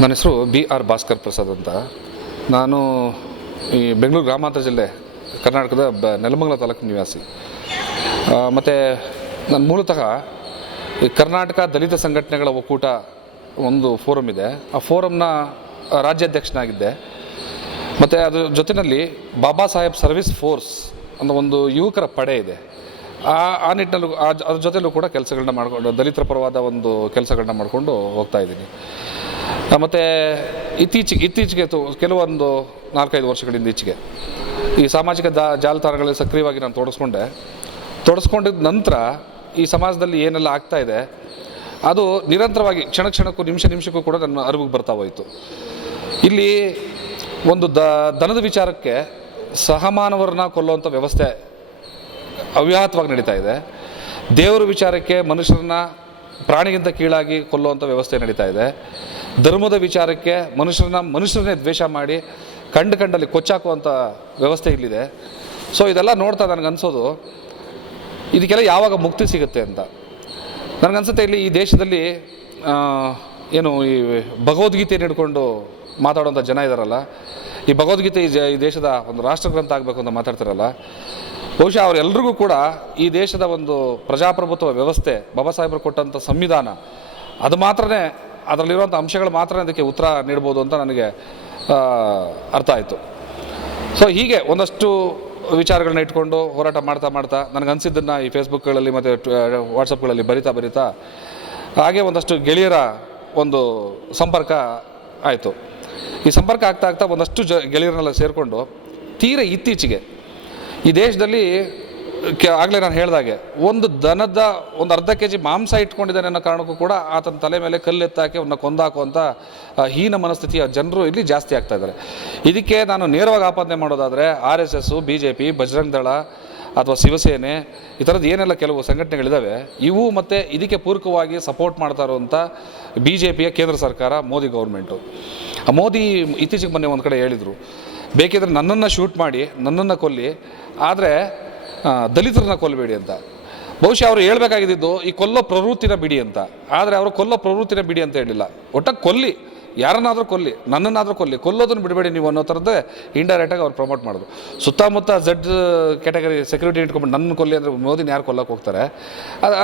ನನ್ನ ಹೆಸರು BR ಭಾಸ್ಕರ್ ಪ್ರಸಾದ್ ಅಂತ. ನಾನು ಈ ಬೆಂಗಳೂರು ಗ್ರಾಮಾಂತರ ಜಿಲ್ಲೆ ಕರ್ನಾಟಕದ ನೆಲಮಂಗಲ ತಾಲೂಕು ನಿವಾಸಿ. ಮತ್ತು ನಾನು ಮೂಲತಃ ಈ ಕರ್ನಾಟಕ ದಲಿತ ಸಂಘಟನೆಗಳ ಒಕ್ಕೂಟ ಒಂದು ಫೋರಮ್ ಇದೆ, ಆ ಫೋರಮ್ನ ರಾಜ್ಯಾಧ್ಯಕ್ಷನಾಗಿದ್ದೆ. ಮತ್ತು ಅದ್ರ ಜೊತೆಯಲ್ಲಿ ಬಾಬಾ ಸಾಹೇಬ್ ಸರ್ವಿಸ್ ಫೋರ್ಸ್ ಅನ್ನೋ ಒಂದು ಯುವಕರ ಪಡೆ ಇದೆ. ಆ ನಿಟ್ಟಿನಲ್ಲೂ ಅದ್ರ ಜೊತೆಲೂ ಕೂಡ ಕೆಲಸಗಳನ್ನ ಮಾಡಿಕೊಂಡು ದಲಿತರ ಪರವಾದ ಒಂದು ಕೆಲಸಗಳನ್ನ ಮಾಡಿಕೊಂಡು ಹೋಗ್ತಾಯಿದ್ದೀನಿ. ಮತ್ತು ಇತ್ತೀಚೆಗೆ ಕೆಲವೊಂದು 4-5 ವರ್ಷಗಳಿಂದ ಈಚೆಗೆ ಈ ಸಾಮಾಜಿಕ ಜಾಲತಾಣಗಳಲ್ಲಿ ಸಕ್ರಿಯವಾಗಿ ನಾನು ತೊಡಸ್ಕೊಂಡಿದ್ದ ನಂತರ ಈ ಸಮಾಜದಲ್ಲಿ ಏನೆಲ್ಲ ಆಗ್ತಾಯಿದೆ ಅದು ನಿರಂತರವಾಗಿ ಕ್ಷಣಕ್ಕೂ ನಿಮಿಷಕ್ಕೂ ಕೂಡ ನನ್ನ ಅರಿವಿಗೆ ಬರ್ತಾ ಹೋಯಿತು. ಇಲ್ಲಿ ಒಂದು ದನದ ವಿಚಾರಕ್ಕೆ ಸಹಮಾನವರನ್ನ ಕೊಲ್ಲುವಂಥ ವ್ಯವಸ್ಥೆ ಅವ್ಯಾಹತವಾಗಿ ನಡೀತಾ ಇದೆ. ದೇವರ ವಿಚಾರಕ್ಕೆ ಮನುಷ್ಯರನ್ನ ಪ್ರಾಣಿಗಿಂತ ಕೀಳಾಗಿ ಕೊಲ್ಲುವಂಥ ವ್ಯವಸ್ಥೆ ನಡೀತಾ ಇದೆ. ಧರ್ಮದ ವಿಚಾರಕ್ಕೆ ಮನುಷ್ಯರನ್ನೇ ದ್ವೇಷ ಮಾಡಿ ಕಂಡಲ್ಲಿ ಕೊಚ್ಚಾಕುವಂಥ ವ್ಯವಸ್ಥೆ ಇಲ್ಲಿದೆ. ಸೊ ಇದೆಲ್ಲ ನೋಡ್ತಾ ನನಗನ್ಸೋದು ಇದಕ್ಕೆಲ್ಲ ಯಾವಾಗ ಮುಕ್ತಿ ಸಿಗುತ್ತೆ ಅಂತ ನನಗನ್ಸುತ್ತೆ. ಇಲ್ಲಿ ಈ ದೇಶದಲ್ಲಿ ಏನು ಈ ಭಗವದ್ಗೀತೆ ಹಿಡ್ಕೊಂಡು ಮಾತಾಡುವಂಥ ಜನ ಇದ್ದಾರಲ್ಲ, ಈ ಭಗವದ್ಗೀತೆ ಈ ದೇಶದ ಒಂದು ರಾಷ್ಟ್ರಗ್ರಂಥ ಆಗಬೇಕು ಅಂತ ಮಾತಾಡ್ತಾರಲ್ಲ, ಬಹುಶಃ ಅವರೆಲ್ಲರಿಗೂ ಕೂಡ ಈ ದೇಶದ ಒಂದು ಪ್ರಜಾಪ್ರಭುತ್ವ ವ್ಯವಸ್ಥೆ, ಬಾಬಾ ಸಾಹೇಬರು ಕೊಟ್ಟಂಥ ಸಂವಿಧಾನ, ಅದು ಮಾತ್ರನೇ, ಅದರಲ್ಲಿರುವಂಥ ಅಂಶಗಳು ಮಾತ್ರ ಅದಕ್ಕೆ ಉತ್ತರ ನೀಡ್ಬೋದು ಅಂತ ನನಗೆ ಅರ್ಥ ಆಯಿತು. ಸೊ ಹೀಗೆ ಒಂದಷ್ಟು ವಿಚಾರಗಳನ್ನ ಇಟ್ಕೊಂಡು ಹೋರಾಟ ಮಾಡ್ತಾ ನನಗನ್ಸಿದ್ದನ್ನು ಈ ಫೇಸ್ಬುಕ್ಗಳಲ್ಲಿ ಮತ್ತು ವಾಟ್ಸಪ್ಗಳಲ್ಲಿ ಬರಿತಾ ಹಾಗೆ ಒಂದಷ್ಟು ಗೆಳೆಯರ ಒಂದು ಸಂಪರ್ಕ ಆಯಿತು. ಈ ಸಂಪರ್ಕ ಆಗ್ತಾ ಒಂದಷ್ಟು ಗೆಳೆಯರನ್ನೆಲ್ಲ ಸೇರಿಕೊಂಡು ತೀರ ಇತ್ತೀಚೆಗೆ ಈ ದೇಶದಲ್ಲಿ ಆಗಲೇ ನಾನು ಹೇಳ್ದಾಗೆ ಒಂದು ದನದ ಒಂದು ಅರ್ಧ kg ಮಾಂಸ ಇಟ್ಕೊಂಡಿದ್ದಾನೆ ಅನ್ನೋ ಕಾರಣಕ್ಕೂ ಕೂಡ ಆತನ ತಲೆ ಮೇಲೆ ಕಲ್ಲೆತ್ತಾಕಿ ಅವನ್ನ ಕೊಂದಾಕುವಂಥ ಹೀನ ಮನಸ್ಥಿತಿಯ ಜನರು ಇಲ್ಲಿ ಜಾಸ್ತಿ ಆಗ್ತಾ ಇದ್ದಾರೆ. ಇದಕ್ಕೆ ನಾನು ನೇರವಾಗಿ ಆಪಾದನೆ ಮಾಡೋದಾದರೆ RSS, BJP, ಬಜರಂಗ ದಳ ಅಥವಾ ಶಿವಸೇನೆ ಈ ಥರದ್ದು ಏನೆಲ್ಲ ಕೆಲವು ಸಂಘಟನೆಗಳಿದ್ದಾವೆ, ಇವು ಮತ್ತು ಇದಕ್ಕೆ ಪೂರಕವಾಗಿ ಸಪೋರ್ಟ್ ಮಾಡ್ತಾ ಇರುವಂಥ BJPಯ ಕೇಂದ್ರ ಸರ್ಕಾರ, ಮೋದಿ ಗೌರ್ಮೆಂಟು. ಮೋದಿ ಇತ್ತೀಚೆಗೆ ಮೊನ್ನೆ ಒಂದು ಕಡೆ ಹೇಳಿದರು, ಬೇಕಿದ್ರೆ ನನ್ನನ್ನು ಶೂಟ್ ಮಾಡಿ, ನನ್ನನ್ನು ಕೊಲ್ಲಿ, ಆದರೆ ದಲಿತರನ್ನ ಕೊಲ್ಲಬೇಡಿ ಅಂತ. ಬಹುಶಃ ಅವರು ಹೇಳ್ಬೇಕಾಗಿದ್ದು ಈ ಕೊಲ್ಲೋ ಪ್ರವೃತ್ತಿನ ಬಿಡಿ ಅಂತ. ಆದರೆ ಅವರು ಕೊಲ್ಲೋ ಪ್ರವೃತ್ತಿನ ಬಿಡಿ ಅಂತ ಹೇಳಿಲ್ಲ, ಒಟ್ಟಾಗಿ ಕೊಲ್ಲಿ, ಯಾರನ್ನಾದರೂ ಕೊಲ್ಲಿ, ನನ್ನನ್ನಾದರೂ ಕೊಲ್ಲೋದನ್ನು ಬಿಡಬೇಡಿ ನೀವು ಅನ್ನೋ ಥರದ್ದೇ ಇಂಡೈರೆಕ್ಟಾಗಿ ಅವ್ರು ಪ್ರಮೋಟ್ ಮಾಡೋದು. ಸುತ್ತಮುತ್ತ Z ಕ್ಯಾಟಗರಿ ಸೆಕ್ಯೂರಿಟಿ ಇಟ್ಕೊಂಡು ನನ್ನ ಕೊಲ್ಲಿ ಅಂದರೆ ಮೋದಿನ ಯಾರು ಕೊಲ್ಲಕ್ಕೆ ಹೋಗ್ತಾರೆ?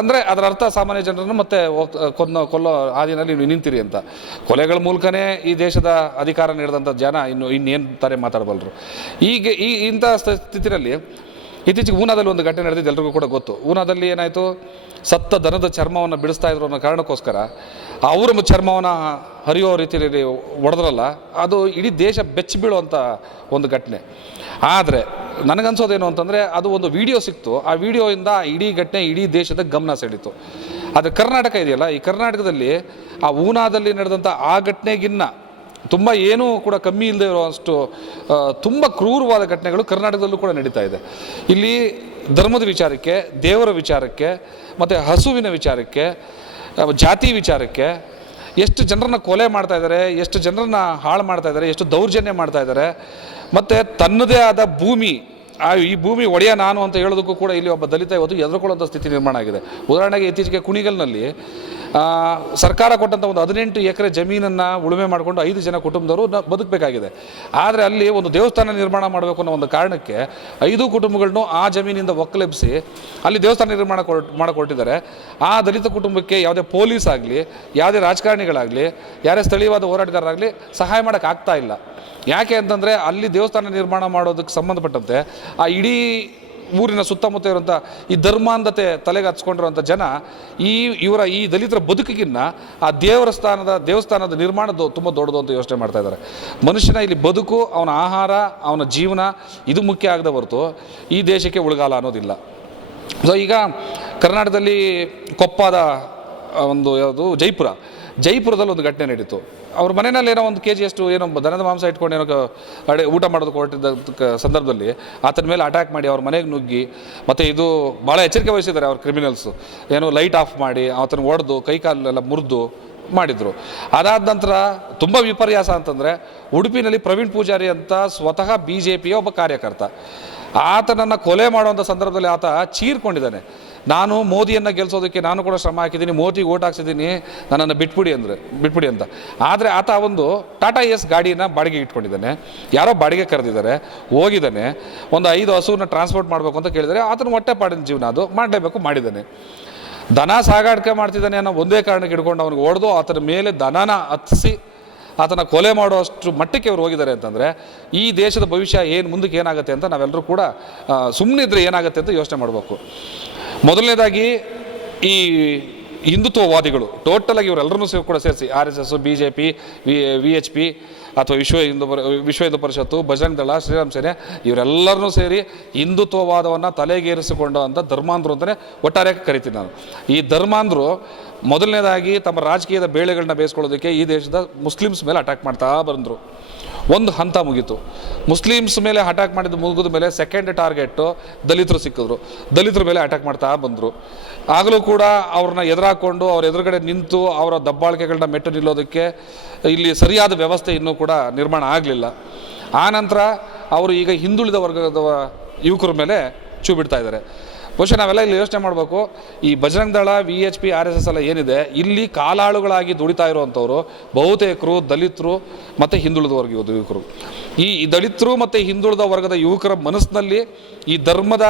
ಅಂದರೆ ಅದರ ಅರ್ಥ ಸಾಮಾನ್ಯ ಜನರನ್ನು ಮತ್ತೆ ಕೊಲ್ಲೋ ಹಾದಿನಲ್ಲಿ ನೀವು ನಿಂತಿರಿ ಅಂತ. ಕೊಲೆಗಳ ಮೂಲಕನೇ ಈ ದೇಶದ ಅಧಿಕಾರ ನೀಡಿದಂಥ ಜನ ಇನ್ನೇನು ತಾರೆ ಮಾತಾಡಬಲ್ಲರು. ಇಂಥ ಸ್ಥಿತಿನಲ್ಲಿ ಇತ್ತೀಚೆಗೆ ಊನಾದಲ್ಲಿ ಒಂದು ಘಟನೆ ನಡೆದಿದ್ದು ಎಲ್ರಿಗೂ ಕೂಡ ಗೊತ್ತು. ಊನಾದಲ್ಲಿ ಏನಾಯಿತು, ಸತ್ತ ದನದ ಚರ್ಮವನ್ನು ಬಿಡಿಸ್ತಾ ಇದ್ರು ಅನ್ನೋ ಕಾರಣಕ್ಕೋಸ್ಕರ ಅವರ ಚರ್ಮವನ್ನು ಹರಿಯೋ ರೀತಿಯಲ್ಲಿ ಹೊಡೆದ್ರಲ್ಲ, ಅದು ಇಡೀ ದೇಶ ಬೆಚ್ಚಿ ಬೀಳುವಂಥ ಒಂದು ಘಟನೆ. ಆದರೆ ನನಗನ್ಸೋದೇನು ಅಂತಂದರೆ, ಅದು ಒಂದು ವಿಡಿಯೋ ಸಿಕ್ತು, ಆ ವಿಡಿಯೋಯಿಂದ ಇಡೀ ಘಟನೆ ಇಡೀ ದೇಶದ ಗಮನ ಸೆಳೀತು. ಆದರೆ ಕರ್ನಾಟಕ ಇದೆಯಲ್ಲ, ಈ ಕರ್ನಾಟಕದಲ್ಲಿ ಆ ಊನಾದಲ್ಲಿ ನಡೆದಂಥ ಆ ಘಟನೆಗಿನ್ನ ತುಂಬ ಏನೂ ಕೂಡ ಕಮ್ಮಿ ಇಲ್ಲದೆ ಇರುವಷ್ಟು ತುಂಬ ಕ್ರೂರವಾದ ಘಟನೆಗಳು ಕರ್ನಾಟಕದಲ್ಲೂ ಕೂಡ ನಡೀತಾ ಇದೆ. ಇಲ್ಲಿ ಧರ್ಮದ ವಿಚಾರಕ್ಕೆ, ದೇವರ ವಿಚಾರಕ್ಕೆ, ಮತ್ತು ಹಸುವಿನ ವಿಚಾರಕ್ಕೆ, ಜಾತಿ ವಿಚಾರಕ್ಕೆ ಎಷ್ಟು ಜನರನ್ನ ಕೊಲೆ ಮಾಡ್ತಾ ಇದ್ದಾರೆ, ಎಷ್ಟು ಜನರನ್ನ ಹಾಳು ಮಾಡ್ತಾ ಇದ್ದಾರೆ, ಎಷ್ಟು ದೌರ್ಜನ್ಯ ಮಾಡ್ತಾ ಇದ್ದಾರೆ. ಮತ್ತು ತನ್ನದೇ ಆದ ಭೂಮಿ, ಈ ಭೂಮಿ ಒಡೆಯ ನಾನು ಅಂತ ಹೇಳೋದಕ್ಕೂ ಕೂಡ ಇಲ್ಲಿ ಒಬ್ಬ ದಲಿತ ಇವತ್ತು ಎದುರುಕೊಳ್ಳುವಂಥ ಸ್ಥಿತಿ ನಿರ್ಮಾಣ ಆಗಿದೆ. ಉದಾಹರಣೆಗೆ ಇತ್ತೀಚೆಗೆ ಕುಣಿಗಲ್ನಲ್ಲಿ ಸರ್ಕಾರ ಕೊಟ್ಟಂಥ ಒಂದು 18 ಎಕರೆ ಜಮೀನನ್ನು ಉಳುಮೆ ಮಾಡಿಕೊಂಡು 5 ಜನ ಕುಟುಂಬದವರು ಬದುಕಬೇಕಾಗಿದೆ. ಆದರೆ ಅಲ್ಲಿ ಒಂದು ದೇವಸ್ಥಾನ ನಿರ್ಮಾಣ ಮಾಡಬೇಕು ಅನ್ನೋ ಒಂದು ಕಾರಣಕ್ಕೆ 5 ಕುಟುಂಬಗಳನ್ನು ಆ ಜಮೀನಿಂದ ಒಕ್ಕಲೆಬ್ಬಿಸಿ ಅಲ್ಲಿ ದೇವಸ್ಥಾನ ನಿರ್ಮಾಣ ಮಾಡಿಕೊಟ್ಟಿದ್ದಾರೆ. ಆ ದಲಿತ ಕುಟುಂಬಕ್ಕೆ ಯಾವುದೇ ಪೊಲೀಸ್ ಆಗಲಿ, ಯಾವುದೇ ರಾಜಕಾರಣಿಗಳಾಗಲಿ, ಯಾರೇ ಸ್ಥಳೀಯವಾದ ಹೋರಾಟಗಾರರಾಗಲಿ ಸಹಾಯ ಮಾಡೋಕ್ಕಾಗ್ತಾ ಇಲ್ಲ. ಯಾಕೆ ಅಂತಂದರೆ ಅಲ್ಲಿ ದೇವಸ್ಥಾನ ನಿರ್ಮಾಣ ಮಾಡೋದಕ್ಕೆ ಸಂಬಂಧಪಟ್ಟಂತೆ ಆ ಇಡೀ ಊರಿನ ಸುತ್ತಮುತ್ತ ಇರುವಂಥ ಈ ಧರ್ಮಾಂಧತೆ ತಲೆಗೆ ಹಚ್ಕೊಂಡಿರುವಂಥ ಜನ ಈ ದಲಿತರ ಬದುಕಿಗಿನ್ನ ಆ ದೇವಸ್ಥಾನದ ನಿರ್ಮಾಣದ್ದು ತುಂಬ ದೊಡ್ಡದು ಅಂತ ಯೋಚನೆ ಮಾಡ್ತಾ ಇದ್ದಾರೆ. ಮನುಷ್ಯನ ಇಲ್ಲಿ ಬದುಕು, ಅವನ ಆಹಾರ, ಅವನ ಜೀವನ ಇದು ಮುಖ್ಯ ಆಗದೆ ಹೊರತು ಈ ದೇಶಕ್ಕೆ ಉಳಿಗಾಲ ಅನ್ನೋದಿಲ್ಲ. ಸೊ ಈಗ ಕರ್ನಾಟಕದಲ್ಲಿ ಕೊಪ್ಪದ ಒಂದು ಯಾವುದು ಜೈಪುರದಲ್ಲಿ ಒಂದು ಘಟನೆ ನಡೀತು. ಅವ್ರ ಮನೆಯಲ್ಲಿ ಏನೋ 1 kg ಅಷ್ಟು ಏನೋ ದನದ ಮಾಂಸ ಇಟ್ಕೊಂಡು ಏನೋ ಊಟ ಮಾಡೋದಕ್ಕೆ ಹೊರಟಿದ್ದ ಸಂದರ್ಭದಲ್ಲಿ ಆತನ ಮೇಲೆ ಅಟ್ಯಾಕ್ ಮಾಡಿ ಅವ್ರ ಮನೆಗೆ ನುಗ್ಗಿ, ಮತ್ತು ಇದು ಭಾಳ ಎಚ್ಚರಿಕೆ ವಹಿಸಿದ್ದಾರೆ ಅವ್ರ ಕ್ರಿಮಿನಲ್ಸು. ಏನೋ ಲೈಟ್ ಆಫ್ ಮಾಡಿ ಆತನ ಹೊಡೆದು ಕೈಕಾಲೆಲ್ಲ ಮುರಿದು ಮಾಡಿದರು. ಅದಾದ ನಂತರ ತುಂಬ ವಿಪರ್ಯಾಸ ಅಂತಂದರೆ, ಉಡುಪಿನಲ್ಲಿ ಪ್ರವೀಣ್ ಪೂಜಾರಿ ಅಂತ ಸ್ವತಃ BJPಯ ಒಬ್ಬ ಕಾರ್ಯಕರ್ತ, ಆತನನ್ನು ಕೊಲೆ ಮಾಡುವಂಥ ಸಂದರ್ಭದಲ್ಲಿ ಆತ ಚೀರ್ಕೊಂಡಿದ್ದಾನೆ. ನಾನು ಮೋದಿಯನ್ನು ಗೆಲ್ಲಿಸೋದಕ್ಕೆ ನಾನು ಕೂಡ ಶ್ರಮ ಹಾಕಿದ್ದೀನಿ, ಮೋದಿಗೆ ಓಟ್ ಹಾಕ್ಸಿದ್ದೀನಿ, ನನ್ನನ್ನು ಬಿಟ್ಬಿಡಿ ಅಂತ. ಆದರೆ ಆತ ಒಂದು ಟಾಟಾ ಎಸ್ ಗಾಡಿನ ಬಾಡಿಗೆಗೆ ಇಟ್ಕೊಂಡಿದ್ದಾನೆ, ಯಾರೋ ಬಾಡಿಗೆ ಕರೆದಿದ್ದಾರೆ, ಹೋಗಿದ್ದಾನೆ, ಒಂದು 5 ಹಸುವನ್ನ ಟ್ರಾನ್ಸ್ಪೋರ್ಟ್ ಮಾಡಬೇಕು ಅಂತ ಕೇಳಿದರೆ ಆತನ ಹೊಟ್ಟೆ ಪಾಡಿನ ಜೀವನ, ಅದು ಮಾಡಲೇಬೇಕು, ಮಾಡಿದ್ದಾನೆ. ದನ ಸಾಗಾಣಿಕೆ ಮಾಡ್ತಿದ್ದಾನೆ ಅನ್ನೋ ಒಂದೇ ಕಾರಣಕ್ಕೆ ಹಿಡ್ಕೊಂಡು ಅವನಿಗೆ ಹೊಡೆದು ಆತನ ಮೇಲೆ ದನನ ಹತ್ತಿಸಿ ಆತನ ಕೊಲೆ ಮಾಡುವಷ್ಟು ಮಟ್ಟಕ್ಕೆ ಅವ್ರು ಹೋಗಿದ್ದಾರೆ ಅಂತಂದರೆ ಈ ದೇಶದ ಭವಿಷ್ಯ ಮುಂದಕ್ಕೆ ಏನಾಗುತ್ತೆ ಅಂತ ನಾವೆಲ್ಲರೂ ಕೂಡ ಸುಮ್ಮನೆ ಇದ್ದರೆ ಏನಾಗುತ್ತೆ ಅಂತ ಯೋಚನೆ ಮಾಡಬೇಕು. ಮೊದಲನೇದಾಗಿ ಈ ಹಿಂದುತ್ವವಾದಿಗಳು ಟೋಟಲಾಗಿ ಇವರೆಲ್ಲರನ್ನೂ ಕೂಡ ಸೇರಿಸಿ RSS, BJP, VHP ಅಥವಾ ವಿಶ್ವ ಹಿಂದೂ ಪರಿಷತ್ತು, ಬಜರಂಗ್ ದಳ, ಶ್ರೀರಾಮ್ ಸೇನೆ ಇವರೆಲ್ಲರನ್ನೂ ಸೇರಿ ಹಿಂದುತ್ವವಾದವನ್ನು ತಲೆಗೇರಿಸಿಕೊಂಡ ಅಂತ ಧರ್ಮಾಂಧರು ಅಂತಲೇ ಒಟ್ಟಾರೆ ಕರಿತೀನಿ ನಾನು. ಈ ಧರ್ಮಾಂಧರು ಮೊದಲನೇದಾಗಿ ತಮ್ಮ ರಾಜಕೀಯದ ಬೇಳೆಗಳನ್ನ ಬೇಯಿಸ್ಕೊಳ್ಳೋದಕ್ಕೆ ಈ ದೇಶದ ಮುಸ್ಲಿಮ್ಸ್ ಮೇಲೆ ಅಟ್ಯಾಕ್ ಮಾಡ್ತಾ ಬಂದರು. ಒಂದು ಹಂತ ಮುಗೀತು. ಮುಸ್ಲಿಮ್ಸ್ ಮೇಲೆ ಅಟ್ಯಾಕ್ ಮುಗಿದ ಮೇಲೆ ಸೆಕೆಂಡ್ ಟಾರ್ಗೆಟ್ಟು ದಲಿತರು ಸಿಕ್ಕಿದ್ರು. ದಲಿತರ ಮೇಲೆ ಅಟ್ಯಾಕ್ ಮಾಡ್ತಾ ಬಂದರು. ಆಗಲೂ ಕೂಡ ಅವ್ರನ್ನ ಎದುರಾಕೊಂಡು ಅವ್ರ ಎದುರುಗಡೆ ನಿಂತು ಅವರ ದಬ್ಬಾಳಿಕೆಗಳನ್ನ ಮೆಟ್ಟು ನಿಲ್ಲೋದಕ್ಕೆ ಇಲ್ಲಿ ಸರಿಯಾದ ವ್ಯವಸ್ಥೆ ಇನ್ನೂ ಕೂಡ ನಿರ್ಮಾಣ ಆಗಲಿಲ್ಲ. ಆನಂತರ ಅವರು ಈಗ ಹಿಂದುಳಿದ ವರ್ಗದ ಯುವಕರ ಮೇಲೆ ಚೂ ಬಿಡ್ತಾ ಇದ್ದಾರೆ. ಬಹುಶಃ ನಾವೆಲ್ಲ ಇಲ್ಲಿ ಯೋಚನೆ ಮಾಡಬೇಕು, ಈ ಬಜರಂಗ್ ದಳ, VHP, RSS ಎಲ್ಲ ಏನಿದೆ, ಇಲ್ಲಿ ಕಾಲಾಳುಗಳಾಗಿ ದುಡಿತಾ ಇರುವಂಥವ್ರು ಬಹುತೇಕರು ದಲಿತರು ಮತ್ತು ಹಿಂದುಳಿದ ವರ್ಗದ ಯುವಕರು. ಈ ದಲಿತರು ಮತ್ತು ಹಿಂದುಳಿದ ವರ್ಗದ ಯುವಕರ ಮನಸ್ಸಿನಲ್ಲಿ ಈ ಧರ್ಮದ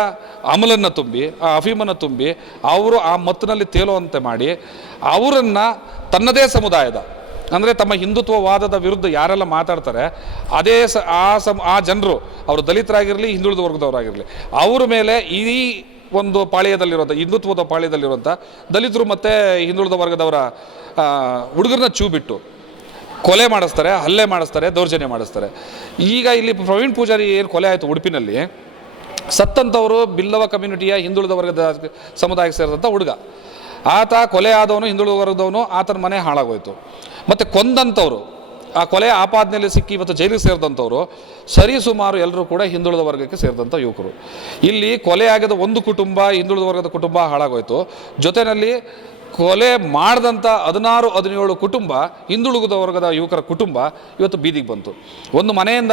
ಅಮಲನ್ನು ತುಂಬಿ, ಆ ಅಫೀಮನ್ನು ತುಂಬಿ, ಅವರು ಆ ಮತ್ತಿನಲ್ಲಿ ತೇಲುವಂತೆ ಮಾಡಿ ಅವರನ್ನು ತನ್ನದೇ ಸಮುದಾಯದ ಅಂದರೆ ತಮ್ಮ ಹಿಂದುತ್ವವಾದದ ವಿರುದ್ಧ ಯಾರೆಲ್ಲ ಮಾತಾಡ್ತಾರೆ ಅದೇ ಆ ಜನರು, ಅವರು ದಲಿತರಾಗಿರಲಿ ಹಿಂದುಳಿದ ವರ್ಗದವರಾಗಿರಲಿ, ಅವ್ರ ಮೇಲೆ ಈ ಒಂದು ಪಾಳ್ಯದಲ್ಲಿರುವಂಥ ಹಿಂದುತ್ವದ ಪಾಳ್ಯದಲ್ಲಿರುವಂಥ ದಲಿತರು ಮತ್ತು ಹಿಂದುಳಿದ ವರ್ಗದವರ ಹುಡುಗರನ್ನ ಚೂ ಬಿಟ್ಟು ಕೊಲೆ ಮಾಡಿಸ್ತಾರೆ, ಹಲ್ಲೆ ಮಾಡಿಸ್ತಾರೆ, ದೌರ್ಜನ್ಯ ಮಾಡಿಸ್ತಾರೆ. ಈಗ ಇಲ್ಲಿ ಪ್ರವೀಣ್ ಪೂಜಾರಿ ಏನು ಕೊಲೆ ಆಯಿತು ಉಡುಪಿನಲ್ಲಿ, ಸತ್ತಂಥವರು ಬಿಲ್ಲವ ಕಮ್ಯುನಿಟಿಯ ಹಿಂದುಳಿದ ವರ್ಗದ ಸಮುದಾಯಕ್ಕೆ ಸೇರಿದಂಥ ಹುಡುಗ. ಆತ ಕೊಲೆ ಆದವನು ಹಿಂದುಳಿದ ವರ್ಗದವನು, ಆತನ ಮನೆ ಹಾಳಾಗೋಯ್ತು. ಮತ್ತು ಕೊಂದಂಥವ್ರು, ಆ ಕೊಲೆಯ ಆಪಾದನೆಯಲ್ಲಿ ಸಿಕ್ಕಿ ಇವತ್ತು ಜೈಲಿಗೆ ಸೇರಿದಂಥವ್ರು ಸರಿಸುಮಾರು ಎಲ್ಲರೂ ಕೂಡ ಹಿಂದುಳಿದ ವರ್ಗಕ್ಕೆ ಸೇರಿದಂಥ ಯುವಕರು. ಇಲ್ಲಿ ಕೊಲೆ ಆಗಿದ ಒಂದು ಕುಟುಂಬ, ಹಿಂದುಳಿದ ವರ್ಗದ ಕುಟುಂಬ ಹಾಳಾಗೋಯ್ತು. ಜೊತೆಯಲ್ಲಿ ಕೊಲೆ ಮಾಡಿದಂಥ 16-17 ಕುಟುಂಬ, ಹಿಂದುಳಿದ ವರ್ಗದ ಯುವಕರ ಕುಟುಂಬ ಇವತ್ತು ಬೀದಿಗೆ ಬಂತು. ಒಂದು ಮನೆಯಿಂದ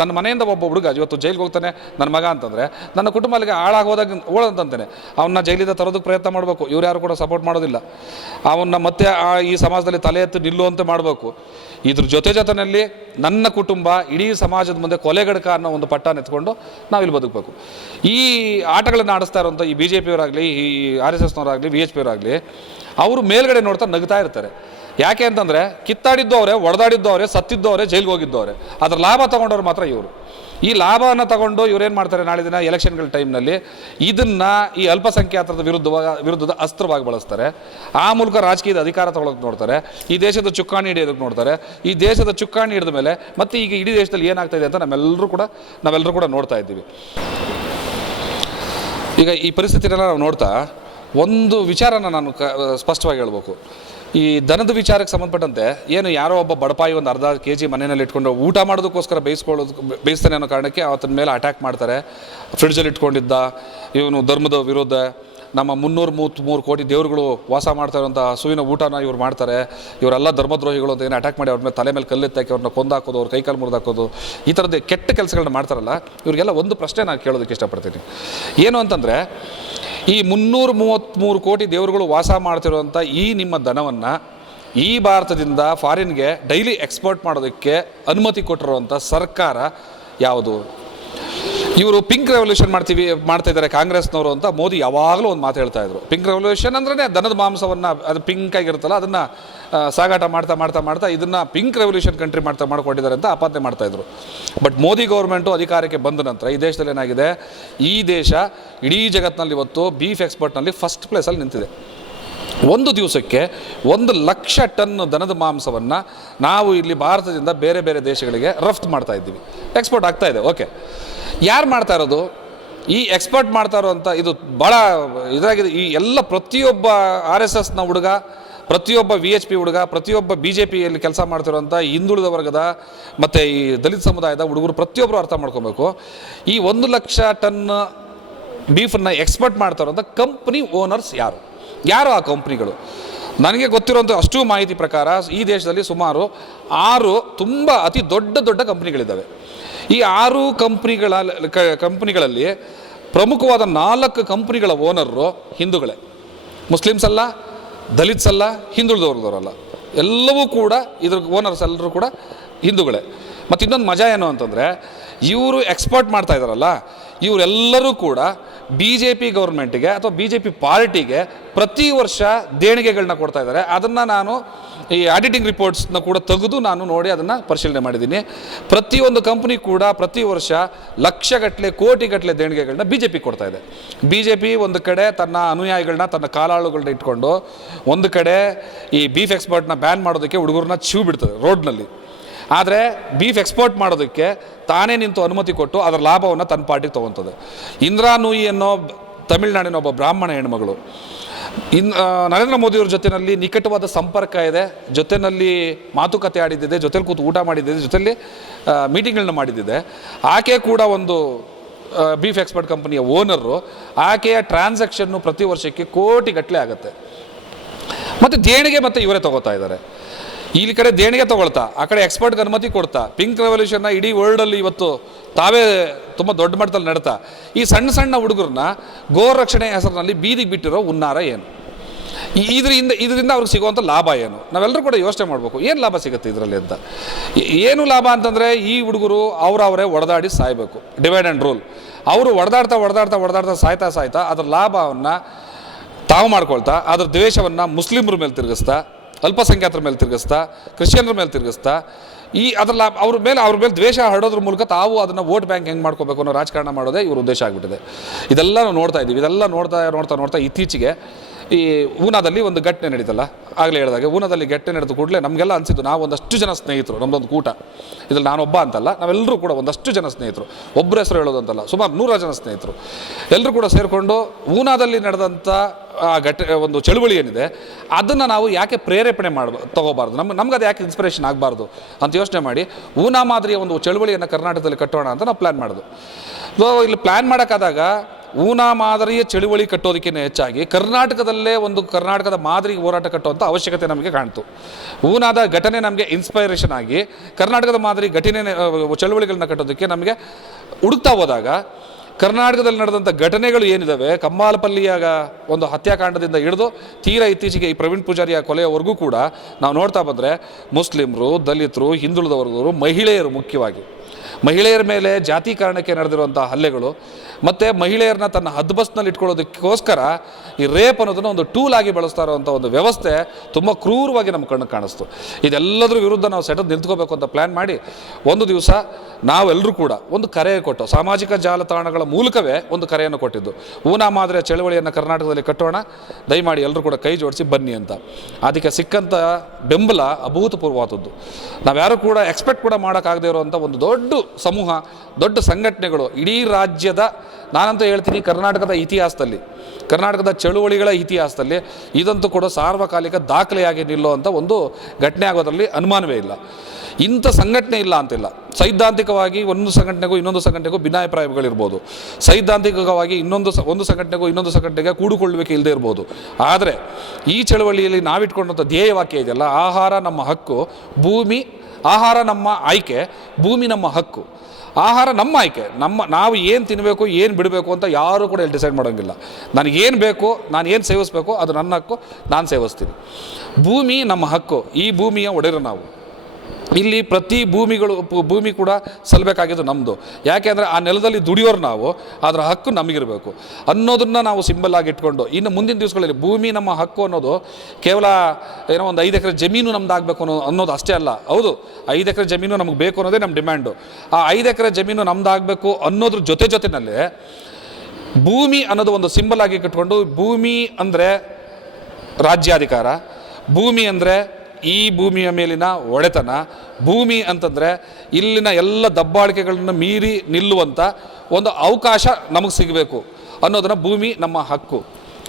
ನನ್ನ ಮನೆಯಿಂದ ಒಬ್ಬ ಹುಡುಗ ಇವತ್ತು ಜೈಲಿಗೆ ಹೋಗ್ತಾನೆ ನನ್ನ ಮಗ ಅಂತಂದರೆ, ನನ್ನ ಕುಟುಂಬ ಅಲ್ಲಿಗೆ ಹಾಳಾಗೋದಾಗ ಓಡಂತಾನೆ, ಅವನ್ನ ಜೈಲಿಂದ ತರೋದಕ್ಕೆ ಪ್ರಯತ್ನ ಮಾಡಬೇಕು. ಇವ್ರು ಯಾರು ಕೂಡ ಸಪೋರ್ಟ್ ಮಾಡೋದಿಲ್ಲ. ಅವನ್ನ ಮತ್ತೆ ಈ ಸಮಾಜದಲ್ಲಿ ತಲೆ ಎತ್ತು ನಿಲ್ಲುವಂತೆ ಮಾಡಬೇಕು. ಇದ್ರ ಜೊತೆಯಲ್ಲಿ ನನ್ನ ಕುಟುಂಬ ಇಡೀ ಸಮಾಜದ ಮುಂದೆ ಕೊಲೆಗಡಕ ಅನ್ನೋ ಒಂದು ಪಟ್ಟ ನೆತ್ಕೊಂಡು ನಾವಿಲ್ಲಿ ಬದುಕಬೇಕು. ಈ ಆಟಗಳನ್ನು ಆಡಿಸ್ತಾ ಇರುವಂಥ ಈ BJP ಅವರಾಗಲಿ, ಈ RSSನವರಾಗಲಿ, VHP ಅವರಾಗಲಿ, ಅವರು ಮೇಲ್ಗಡೆ ನೋಡ್ತಾ ನಗ್ತಾ ಇರ್ತಾರೆ. ಯಾಕೆ ಅಂತಂದರೆ ಕಿತ್ತಾಡಿದ್ದು ಅವರೇ, ಹೊಡೆದಾಡಿದ್ದು ಅವರೇ, ಸತ್ತಿದ್ದು ಅವರೇ, ಜೈಲಿಗೆ ಹೋಗಿದ್ದು ಅವರೇ. ಅದರ ಲಾಭ ತೊಗೊಂಡವ್ರು ಮಾತ್ರ ಇವರು. ಈ ಲಾಭವನ್ನು ತಗೊಂಡು ಇವರೇನು ಮಾಡ್ತಾರೆ, ನಾಳೆ ದಿನ ಎಲೆಕ್ಷನ್ಗಳ ಟೈಮ್ನಲ್ಲಿ ಇದನ್ನು ಈ ಅಲ್ಪಸಂಖ್ಯಾತರ ವಿರುದ್ಧದ ಅಸ್ತ್ರವಾಗಿ ಬಳಸ್ತಾರೆ. ಆ ಮೂಲಕ ರಾಜಕೀಯದ ಅಧಿಕಾರ ತಗೊಳ್ಳೋಕೆ ನೋಡ್ತಾರೆ, ಈ ದೇಶದ ಚುಕ್ಕಾಣಿ ಹಿಡಿಯೋದಕ್ಕೆ ನೋಡ್ತಾರೆ. ಈ ದೇಶದ ಚುಕ್ಕಾಣಿ ಹಿಡಿದ ಮೇಲೆ ಮತ್ತೆ ಈಗ ಇಡೀ ದೇಶದಲ್ಲಿ ಏನಾಗ್ತಾ ಇದೆ ಅಂತ ನಾವೆಲ್ಲರೂ ಕೂಡ ನೋಡ್ತಾ ಇದ್ದೀವಿ. ಈಗ ಈ ಪರಿಸ್ಥಿತಿನೆಲ್ಲ ನಾವು ನೋಡ್ತಾ ಒಂದು ವಿಚಾರನ ನಾನು ಸ್ಪಷ್ಟವಾಗಿ ಹೇಳ್ಬೇಕು. ಈ ದನದ ವಿಚಾರಕ್ಕೆ ಸಂಬಂಧಪಟ್ಟಂತೆ ಏನು ಯಾರೋ ಒಬ್ಬ ಬಡಪಾಯಿ ಒಂದು ಅರ್ಧ kg ಮನೆಯಲ್ಲಿ ಇಟ್ಕೊಂಡು ಊಟ ಮಾಡೋದಕ್ಕೋಸ್ಕರ ಬೇಯಿಸ್ತಾನೆ ಅನ್ನೋ ಕಾರಣಕ್ಕೆ ಆತನ ಮೇಲೆ ಅಟ್ಯಾಕ್ ಮಾಡ್ತಾರೆ. ಫ್ರಿಡ್ಜಲ್ಲಿ ಇಟ್ಕೊಂಡಿದ್ದ ಇವನು ಧರ್ಮದ ವಿರುದ್ಧ ನಮ್ಮ 333 ಕೋಟಿ ದೇವರುಗಳು ವಾಸ ಮಾಡ್ತಾ ಇರುವಂಥ ಹಸುವಿನ ಊಟನ ಇವ್ರು ಮಾಡ್ತಾರೆ. ಇವರೆಲ್ಲ ಧರ್ಮದ್ರೋಹಿಗಳು ಅಂತ ಏನು ಅಟ್ಯಾಕ್ ಮಾಡಿ ಅವ್ರ ಮೇಲೆ ತಲೆ ಮೇಲೆ ಕಲ್ಲೆತ್ತಾಕಿ ಅವ್ರನ್ನ ಕೊಂದಾಕೋದು, ಅವ್ರ ಕೈಕಾಲು ಮುರಿದಾಕೋದು, ಈ ಥರದ್ದು ಕೆಟ್ಟ ಕೆಲಸಗಳನ್ನ ಮಾಡ್ತಾರಲ್ಲ, ಇವರಿಗೆಲ್ಲ ಒಂದು ಪ್ರಶ್ನೆ ನಾನು ಕೇಳೋದಕ್ಕೆ ಇಷ್ಟಪಡ್ತೀನಿ. ಏನು ಅಂತಂದರೆ, ಈ 333 ಕೋಟಿ ದೇವರುಗಳು ವಾಸ ಮಾಡ್ತಿರುವಂಥ ಈ ನಿಮ್ಮ ದನವನ್ನು ಈ ಭಾರತದಿಂದ ಫಾರಿನ್ಗೆ ಡೈಲಿ ಎಕ್ಸ್ಪೋರ್ಟ್ ಮಾಡೋದಕ್ಕೆ ಅನುಮತಿ ಕೊಟ್ಟಿರುವಂಥ ಸರ್ಕಾರ ಯಾವುದು? ಇವರು ಪಿಂಕ್ ರೆವಲ್ಯೂಷನ್ ಮಾಡ್ತಾ ಇದ್ದಾರೆ ಕಾಂಗ್ರೆಸ್ನವರು ಅಂತ ಮೋದಿ ಯಾವಾಗಲೂ ಒಂದು ಮಾತು ಹೇಳ್ತಾ ಇದ್ರು. ಪಿಂಕ್ ರೆವಲ್ಯೂಷನ್ ಅಂದ್ರೆ ದನದ ಮಾಂಸವನ್ನು, ಅದು ಪಿಂಕ್ ಆಗಿರುತ್ತಲ್ಲ, ಅದನ್ನು ಸಾಗಾಟ ಮಾಡ್ತಾ ಇದನ್ನು ಪಿಂಕ್ ರೆವಲ್ಯೂಷನ್ ಕಂಟ್ರಿ ಮಾಡ್ಕೊಂಡಿದ್ದಾರೆ ಅಂತ ಆಪಾದನೆ ಮಾಡ್ತಾಯಿದ್ರು. ಬಟ್ ಮೋದಿ ಗೌರ್ಮೆಂಟು ಅಧಿಕಾರಕ್ಕೆ ಬಂದ ನಂತರ ಈ ದೇಶದಲ್ಲಿ ಏನಾಗಿದೆ, ಈ ದೇಶ ಇಡೀ ಜಗತ್ತಿನಲ್ಲಿ ಇವತ್ತು ಬೀಫ್ ಎಕ್ಸ್ಪೋರ್ಟ್ನಲ್ಲಿ ಫಸ್ಟ್ ಪ್ಲೇಸಲ್ಲಿ ನಿಂತಿದೆ. ಒಂದು ದಿವಸಕ್ಕೆ 1,00,000 ಟನ್ ದನದ ಮಾಂಸವನ್ನು ನಾವು ಇಲ್ಲಿ ಭಾರತದಿಂದ ಬೇರೆ ಬೇರೆ ದೇಶಗಳಿಗೆ ರಫ್ತು ಮಾಡ್ತಾ ಇದ್ದೀವಿ, ಎಕ್ಸ್ಪೋರ್ಟ್ ಆಗ್ತಾ ಇದೆ. ಓಕೆ, ಯಾರು ಮಾಡ್ತಾ ಇರೋದು? ಈ ಎಕ್ಸ್ಪೋರ್ಟ್ ಮಾಡ್ತಾ ಇರೋವಂಥ ಇದು ಭಾಳ ಇದಾಗಿದೆ. ಈ ಎಲ್ಲ ಪ್ರತಿಯೊಬ್ಬ RSSನ ಹುಡುಗ, ಪ್ರತಿಯೊಬ್ಬ VHP ಹುಡುಗ, ಪ್ರತಿಯೊಬ್ಬ BJPಯಲ್ಲಿ ಕೆಲಸ ಮಾಡ್ತಿರೋಂಥ ಹಿಂದುಳಿದ ವರ್ಗದ ಮತ್ತು ಈ ದಲಿತ ಸಮುದಾಯದ ಹುಡುಗರು ಪ್ರತಿಯೊಬ್ಬರು ಅರ್ಥ ಮಾಡ್ಕೊಬೇಕು. ಈ 1,00,000 ಟನ್ ಬೀಫನ್ನು ಎಕ್ಸ್ಪೋರ್ಟ್ ಮಾಡ್ತಾ ಇರೋಂಥ ಕಂಪ್ನಿ ಓನರ್ಸ್ ಯಾರು ಆ ಕಂಪ್ನಿಗಳು? ನನಗೆ ಗೊತ್ತಿರೋಂಥ ಅಷ್ಟು ಮಾಹಿತಿ ಪ್ರಕಾರ ಈ ದೇಶದಲ್ಲಿ ಸುಮಾರು 6 ತುಂಬ ಅತಿ ದೊಡ್ಡ ಕಂಪ್ನಿಗಳಿದ್ದಾವೆ. ಈ 6 ಕಂಪ್ನಿಗಳಲ್ಲಿ ಪ್ರಮುಖವಾದ 4 ಕಂಪ್ನಿಗಳ ಓನರು ಹಿಂದೂಗಳೇ. ಮುಸ್ಲಿಮ್ಸ್ ಅಲ್ಲ, ದಲಿತ್ಸ್ ಅಲ್ಲ, ಹಿಂದುಳಿದವ್ರದವರಲ್ಲ, ಎಲ್ಲವೂ ಕೂಡ ಇದ್ರ ಓನರ್ಸ್ ಎಲ್ಲರೂ ಕೂಡ ಹಿಂದೂಗಳೇ. ಮತ್ತು ಇನ್ನೊಂದು ಮಜಾ ಏನು ಅಂತಂದರೆ, ಇವರು ಎಕ್ಸ್ಪೋರ್ಟ್ ಮಾಡ್ತಾ ಇದ್ದಾರಲ್ಲ, ಇವರೆಲ್ಲರೂ ಕೂಡ BJP ಗೌರ್ಮೆಂಟಿಗೆ ಅಥವಾ BJP ಪಾರ್ಟಿಗೆ ಪ್ರತಿ ವರ್ಷ ದೇಣಿಗೆಗಳನ್ನ ಕೊಡ್ತಾ ಇದ್ದಾರೆ. ಅದನ್ನು ನಾನು ಈ ಆಡಿಟಿಂಗ್ ರಿಪೋರ್ಟ್ಸ್ನ ಕೂಡ ತೆಗೆದು ನಾನು ನೋಡಿ ಅದನ್ನು ಪರಿಶೀಲನೆ ಮಾಡಿದ್ದೀನಿ. ಪ್ರತಿಯೊಂದು ಕಂಪ್ನಿ ಕೂಡ ಪ್ರತಿ ವರ್ಷ ಲಕ್ಷಗಟ್ಟಲೆ ಕೋಟಿಗಟ್ಟಲೆ ದೇಣಿಗೆಗಳನ್ನ BJP ಕೊಡ್ತಾ ಇದೆ. BJP ಒಂದು ಕಡೆ ತನ್ನ ಅನುಯಾಯಿಗಳನ್ನ, ತನ್ನ ಕಾಲಾಳುಗಳನ್ನ ಇಟ್ಕೊಂಡು ಒಂದು ಕಡೆ ಈ ಬೀಫ್ ಎಕ್ಸ್ಪೋರ್ಟ್ನ ಬ್ಯಾನ್ ಮಾಡೋದಕ್ಕೆ ಹುಡುಗರನ್ನ ಚೀವ್ ಬಿಡ್ತದೆ ರೋಡ್ನಲ್ಲಿ. ಆದರೆ ಬೀಫ್ ಎಕ್ಸ್ಪೋರ್ಟ್ ಮಾಡೋದಕ್ಕೆ ತಾನೇ ನಿಂತು ಅನುಮತಿ ಕೊಟ್ಟು ಅದರ ಲಾಭವನ್ನು ತನ್ನ ಪಾರ್ಟಿಗೆ ತೊಗೊತದೆ. ಇಂದಿರಾ ನೂಯಿ ಅನ್ನೋ ತಮಿಳುನಾಡಿನ ಒಬ್ಬ ಬ್ರಾಹ್ಮಣ ಹೆಣ್ಮಗಳು ನರೇಂದ್ರ ಮೋದಿಯವ್ರ ಜೊತೆಯಲ್ಲಿ ನಿಕಟವಾದ ಸಂಪರ್ಕ ಇದೆ, ಜೊತೆಯಲ್ಲಿ ಮಾತುಕತೆ ಆಡಿದ್ದಿದೆ, ಜೊತೆಲಿ ಕೂತು ಊಟ ಮಾಡಿದ್ದಿದೆ, ಜೊತೆಲಿ ಮೀಟಿಂಗ್ಗಳನ್ನ ಮಾಡಿದ್ದಿದೆ. ಆಕೆ ಕೂಡ ಒಂದು ಬೀಫ್ ಎಕ್ಸ್ಪೋರ್ಟ್ ಕಂಪನಿಯ ಓನರು. ಆಕೆಯ ಟ್ರಾನ್ಸಾಕ್ಷನ್ನು ಪ್ರತಿ ವರ್ಷಕ್ಕೆ ಕೋಟಿಗಟ್ಟಲೆ ಆಗುತ್ತೆ. ಮತ್ತು ದೇಣಿಗೆ ಮತ್ತು ಇವರೇ ತೊಗೋತಾ ಇದ್ದಾರೆ. ಇಲ್ಲಿ ಕಡೆ ದೇಣಿಗೆ ತೊಗೊಳ್ತಾ, ಆ ಕಡೆ ಎಕ್ಸ್ಪೋರ್ಟ್ಗೆ ಅನುಮತಿ ಕೊಡ್ತಾ, ಪಿಂಕ್ ರೆವಲ್ಯೂಷನ್ನ ಇಡೀ ವರ್ಲ್ಡಲ್ಲಿ ಇವತ್ತು ತಾವೇ ತುಂಬ ದೊಡ್ಡ ಮಟ್ಟದಲ್ಲಿ ನಡ್ತಾ ಈ ಸಣ್ಣ ಸಣ್ಣ ಹುಡುಗರನ್ನ ಗೋರಕ್ಷಣೆ ಹೆಸರಿನಲ್ಲಿ ಬೀದಿಗೆ ಬಿಟ್ಟಿರೋ ಹುನ್ನಾರ ಏನು? ಇದರಿಂದ ಅವ್ರಿಗೆ ಸಿಗುವಂಥ ಲಾಭ ಏನು? ನಾವೆಲ್ಲರೂ ಕೂಡ ಯೋಚನೆ ಮಾಡಬೇಕು, ಏನು ಲಾಭ ಸಿಗುತ್ತೆ ಇದರಲ್ಲಿ ಅಂತ. ಏನು ಲಾಭ ಅಂತಂದರೆ, ಈ ಹುಡುಗರು ಅವರವರೇ ಹೊಡೆದಾಡಿ ಸಾಯಬೇಕು, ಡಿವೈಡ್ ಆ್ಯಂಡ್ ರೂಲ್. ಅವರು ಹೊಡೆದಾಡ್ತಾ ಸಾಯ್ತಾ ಅದರ ಲಾಭವನ್ನು ತಾವು ಮಾಡ್ಕೊಳ್ತಾ ಅದ್ರ ದ್ವೇಷವನ್ನು ಮುಸ್ಲಿಮ್ರ ಮೇಲೆ ತಿರುಗಿಸ್ತಾ, ಅಲ್ಪಸಂಖ್ಯಾತರ ಮೇಲೆ ತಿರುಗಿಸ್ತಾ, ಕ್ರಿಶ್ಚಿಯನ್ರ ಮೇಲೆ ತಿರುಗಿಸ್ತಾ, ಅದರ ಅವ್ರ ಮೇಲೆ ದ್ವೇಷ ಹರಡೋದ್ರ ಮೂಲಕ ತಾವು ಅದನ್ನು ವೋಟ್ ಬ್ಯಾಂಕ್ ಹೆಂಗೆ ಮಾಡ್ಕೋಬೇಕು ಅನ್ನೋ ರಾಜಕಾರಣ ಮಾಡೋದೇ ಇವ್ರ ಉದ್ದೇಶ ಆಗಿಬಿಟ್ಟಿದೆ. ಇದೆಲ್ಲ ನಾವು ನೋಡ್ತಾ ಇದ್ದೀವಿ. ಇದೆಲ್ಲ ನೋಡ್ತಾ ಇತ್ತೀಚೆಗೆ ಈ ಊನಾದಲ್ಲಿ ಒಂದು ಘಟನೆ ನಡೀತಲ್ಲ, ಆಗಲೇ ಹೇಳಿದಾಗೆ ಊನಾದಲ್ಲಿ ಘಟನೆ ನಡೆದ ಕೂಡಲೇ ನಮಗೆಲ್ಲ ಅನಿಸಿದ್ದು, ನಾವು ಒಂದಷ್ಟು ಜನ ಸ್ನೇಹಿತರು, ನಮ್ಮದೊಂದು ಕೂಟ, ಇದ್ರಲ್ಲಿ ನಾನೊಬ್ಬ ಅಂತಲ್ಲ, ನಾವೆಲ್ಲರೂ ಕೂಡ ಒಂದಷ್ಟು ಜನ ಸ್ನೇಹಿತರು, ಒಬ್ಬರ ಹೆಸರು ಹೇಳೋದು ಅಂತಲ್ಲ, ಸುಮಾರು 100 ಜನ ಸ್ನೇಹಿತರು ಎಲ್ಲರೂ ಕೂಡ ಸೇರಿಕೊಂಡು ಊನಾದಲ್ಲಿ ನಡೆದಂಥ ಒಂದು ಚಳುವಳಿ ಏನಿದೆ ಅದನ್ನು ನಾವು ಯಾಕೆ ಪ್ರೇರೇಪಣೆ ತಗೋಬಾರ್ದು, ನಮ್ಗೆ ಅದು ಯಾಕೆ ಇನ್ಸ್ಪಿರೇಷನ್ ಆಗಬಾರ್ದು ಅಂತ ಯೋಚನೆ ಮಾಡಿ ಊನಾ ಮಾದರಿಯ ಒಂದು ಚಳುವಳಿಯನ್ನು ಕರ್ನಾಟಕದಲ್ಲಿ ಕಟ್ಟೋಣ ಅಂತ ನಾವು ಪ್ಲ್ಯಾನ್ ಮಾಡೋದು. ಸೊ ಇಲ್ಲಿ ಪ್ಲ್ಯಾನ್ ಮಾಡೋಕ್ಕಾದಾಗ ಊನಾ ಮಾದರಿಯ ಚಳುವಳಿ ಕಟ್ಟೋದಕ್ಕಿಂತ ಹೆಚ್ಚಾಗಿ ಕರ್ನಾಟಕದ ಮಾದರಿ ಹೋರಾಟ ಕಟ್ಟುವಂಥ ಅವಶ್ಯಕತೆ ನಮಗೆ ಕಾಣ್ತು. ಊನಾದ ಘಟನೆ ನಮಗೆ ಇನ್ಸ್ಪೈರೇಷನ್ ಆಗಿ ಕರ್ನಾಟಕದ ಮಾದರಿ ಚಳುವಳಿಗಳನ್ನ ಕಟ್ಟೋದಕ್ಕೆ ನಮಗೆ ಹುಡುಕ್ತಾ ಹೋದಾಗ ಕರ್ನಾಟಕದಲ್ಲಿ ನಡೆದಂಥ ಘಟನೆಗಳು ಏನಿದ್ದಾವೆ, ಕಂಬಾಲಪಲ್ಲಿಯ ಒಂದು ಹತ್ಯಾಕಾಂಡದಿಂದ ಹಿಡಿದು ತೀರಾ ಇತ್ತೀಚೆಗೆ ಈ ಪ್ರವೀಣ್ ಪೂಜಾರಿಯ ಕೊಲೆಯವರೆಗೂ ಕೂಡ ನಾವು ನೋಡ್ತಾ ಬಂದರೆ ಮುಸ್ಲಿಮರು, ದಲಿತರು, ಹಿಂದುಳಿದ ವರ್ಗದವರು, ಮಹಿಳೆಯರು, ಮುಖ್ಯವಾಗಿ ಮಹಿಳೆಯರ ಮೇಲೆ ಜಾತಿ ಕಾರಣಕ್ಕೆ ನಡೆದಿರುವಂಥ ಹಲ್ಲೆಗಳು ಮತ್ತು ಮಹಿಳೆಯರನ್ನ ತನ್ನ ಹದ್ಬಸ್ನಲ್ಲಿ ಇಟ್ಕೊಳ್ಳೋದಕ್ಕೋಸ್ಕರ ಈ ರೇಪ್ ಅನ್ನೋದನ್ನು ಒಂದು ಟೂಲ್ ಆಗಿ ಬಳಸ್ತಾ ಇರುವಂಥ ಒಂದು ವ್ಯವಸ್ಥೆ ತುಂಬ ಕ್ರೂರವಾಗಿ ನಮ್ಮ ಕಣ್ಣಿಗೆ ಕಾಣಿಸ್ತು. ಇದೆಲ್ಲದರ ವಿರುದ್ಧ ನಾವು ಸೆಟದ್ ನಿಂತ್ಕೋಬೇಕು ಅಂತ ಪ್ಲ್ಯಾನ್ ಮಾಡಿ ಒಂದು ದಿವಸ ನಾವೆಲ್ಲರೂ ಕೂಡ ಒಂದು ಕರೆ ಕೊಟ್ಟು, ಸಾಮಾಜಿಕ ಜಾಲತಾಣಗಳ ಮೂಲಕವೇ ಒಂದು ಕರೆಯನ್ನು ಕೊಟ್ಟಿದ್ದು, ಊನಾ ಮಾದರಿಯ ಚಳವಳಿಯನ್ನು ಕರ್ನಾಟಕದಲ್ಲಿ ಕಟ್ಟೋಣ, ದಯಮಾಡಿ ಎಲ್ಲರೂ ಕೂಡ ಕೈ ಜೋಡಿಸಿ ಬನ್ನಿ ಅಂತ. ಅದಕ್ಕೆ ಸಿಕ್ಕಂಥ ಬೆಂಬಲ ಅಭೂತಪೂರ್ವವಾದದ್ದು. ನಾವ್ಯಾರು ಕೂಡ ಎಕ್ಸ್ಪೆಕ್ಟ್ ಕೂಡ ಮಾಡೋಕ್ಕಾಗದೇ ಇರುವಂಥ ಒಂದು ದೊಡ್ಡ ಸಮೂಹ, ದೊಡ್ಡ ಸಂಘಟನೆಗಳು ಇಡೀ ರಾಜ್ಯದ, ನಾನಂತೂ ಹೇಳ್ತೀನಿ ಕರ್ನಾಟಕದ ಇತಿಹಾಸದಲ್ಲಿ, ಕರ್ನಾಟಕದ ಚಳುವಳಿಗಳ ಇತಿಹಾಸದಲ್ಲಿ ಇದಂತೂ ಕೂಡ ಸಾರ್ವಕಾಲಿಕ ದಾಖಲೆಯಾಗಿ ನಿಲ್ಲುವಂಥ ಒಂದು ಘಟನೆ ಆಗೋದ್ರಲ್ಲಿ ಅನುಮಾನವೇ ಇಲ್ಲ. ಇಂಥ ಸಂಘಟನೆ ಇಲ್ಲ ಅಂತಿಲ್ಲ. ಸೈದ್ಧಾಂತಿಕವಾಗಿ ಒಂದು ಸಂಘಟನೆಗೂ ಇನ್ನೊಂದು ಸಂಘಟನೆಗೂ ಭಿನ್ನಾಭಿಪ್ರಾಯಗಳಿರ್ಬೋದು, ಸೈದ್ಧಾಂತಿಕವಾಗಿ ಒಂದು ಸಂಘಟನೆಗೂ ಇನ್ನೊಂದು ಸಂಘಟನೆಗೆ ಕೂಡಿಕೊಳ್ಳುವಿಕೆ ಇಲ್ಲದೆ ಇರ್ಬೋದು. ಆದರೆ ಈ ಚಳವಳಿಯಲ್ಲಿ ನಾವಿಟ್ಕೊಂಡಂಥ ಧ್ಯೇಯವಾಕ್ಯ ಇದೆಯಲ್ಲ, ಆಹಾರ ನಮ್ಮ ಹಕ್ಕು, ಆಹಾರ ನಮ್ಮ ಆಯ್ಕೆ, ಭೂಮಿ ನಮ್ಮ ಹಕ್ಕು. ಆಹಾರ ನಮ್ಮ ಆಯ್ಕೆ, ನಾವು ಏನು ತಿನ್ನಬೇಕು, ಏನು ಬಿಡಬೇಕು ಅಂತ ಯಾರೂ ಕೂಡ ಇಲ್ಲಿ ಡಿಸೈಡ್ ಮಾಡೋಂಗಿಲ್ಲ. ನನಗೇನು ಬೇಕು, ನಾನು ಏನು ಸೇವಿಸಬೇಕು ಅದು ನನ್ನ ಹಕ್ಕು, ನಾನು ಸೇವಿಸ್ತೀನಿ. ಭೂಮಿ ನಮ್ಮ ಹಕ್ಕು, ಈ ಭೂಮಿಯ ಒಡೆಯರು ನಾವು. ಇಲ್ಲಿ ಪ್ರತಿ ಭೂಮಿ ಕೂಡ ಸಲ್ಲಬೇಕಾಗಿದ್ದು ನಮ್ಮದು. ಯಾಕೆಂದರೆ ಆ ನೆಲದಲ್ಲಿ ದುಡಿಯೋರು ನಾವು, ಅದರ ಹಕ್ಕು ನಮಗಿರಬೇಕು ಅನ್ನೋದನ್ನು ನಾವು ಸಿಂಬಲ್ ಆಗಿ ಇಟ್ಕೊಂಡು, ಇನ್ನು ಮುಂದಿನ ದಿವಸಗಳಲ್ಲಿ ಭೂಮಿ ನಮ್ಮ ಹಕ್ಕು ಅನ್ನೋದು ಕೇವಲ ಏನೋ ಒಂದು 5 ಎಕರೆ ಜಮೀನು ನಮ್ದು ಆಗಬೇಕು ಅನ್ನೋದು ಅಷ್ಟೇ ಅಲ್ಲ. ಹೌದು, 5 ಎಕರೆ ಜಮೀನು ನಮಗೆ ಬೇಕು ಅನ್ನೋದೇ ನಮ್ಮ ಡಿಮ್ಯಾಂಡು. ಆ 5 ಎಕರೆ ಜಮೀನು ನಮ್ದಾಗಬೇಕು ಅನ್ನೋದ್ರ ಜೊತೆನಲ್ಲೇ ಭೂಮಿ ಅನ್ನೋದು ಒಂದು ಸಿಂಬಲ್ ಆಗಿ ಕಟ್ಕೊಂಡು, ಭೂಮಿ ಅಂದರೆ ರಾಜ್ಯಾಧಿಕಾರ, ಭೂಮಿ ಅಂದರೆ ಈ ಭೂಮಿಯ ಮೇಲಿನ ಒಡೆತನ, ಭೂಮಿ ಅಂತಂದರೆ ಇಲ್ಲಿನ ಎಲ್ಲ ದಬ್ಬಾಳಿಕೆಗಳನ್ನು ಮೀರಿ ನಿಲ್ಲುವಂಥ ಒಂದು ಅವಕಾಶ ನಮಗೆ ಸಿಗಬೇಕು ಅನ್ನೋದನ್ನು, ಭೂಮಿ ನಮ್ಮ ಹಕ್ಕು